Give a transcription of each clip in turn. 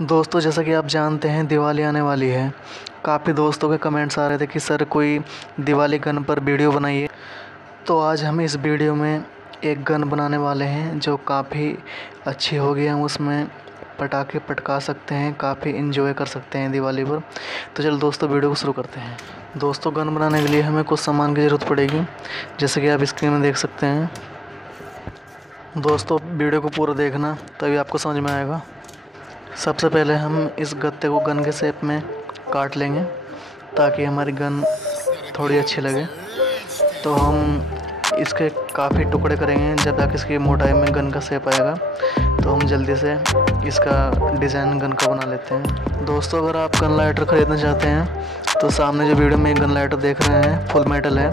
दोस्तों, जैसा कि आप जानते हैं दिवाली आने वाली है। काफ़ी दोस्तों के कमेंट्स आ रहे थे कि सर कोई दिवाली गन पर वीडियो बनाइए। तो आज हम इस वीडियो में एक गन बनाने वाले हैं जो काफ़ी अच्छी होगी। हम उसमें पटाखे पटका सकते हैं, काफ़ी इन्जॉय कर सकते हैं दिवाली पर। तो चलो दोस्तों वीडियो को शुरू करते हैं। दोस्तों, गन बनाने के लिए हमें कुछ सामान की ज़रूरत पड़ेगी, जैसे कि आप स्क्रीन में देख सकते हैं। दोस्तों वीडियो को पूरा देखना, तभी आपको समझ में आएगा। सबसे पहले हम इस गत्ते को गन के शेप में काट लेंगे ताकि हमारी गन थोड़ी अच्छी लगे। तो हम इसके काफ़ी टुकड़े करेंगे जब तक इसकी मोटाई में गन का शेप आएगा। तो हम जल्दी से इसका डिज़ाइन गन का बना लेते हैं। दोस्तों, अगर आप गन लाइटर ख़रीदना चाहते हैं तो सामने जो वीडियो में गन लाइटर देख रहे हैं फुल मेटल है।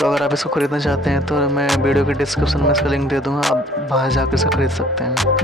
तो अगर आप इसको ख़रीदना चाहते हैं तो मैं वीडियो के डिस्क्रिप्शन में इसका लिंक दे दूँगा, आप बाहर जाकर इसे ख़रीद सकते हैं।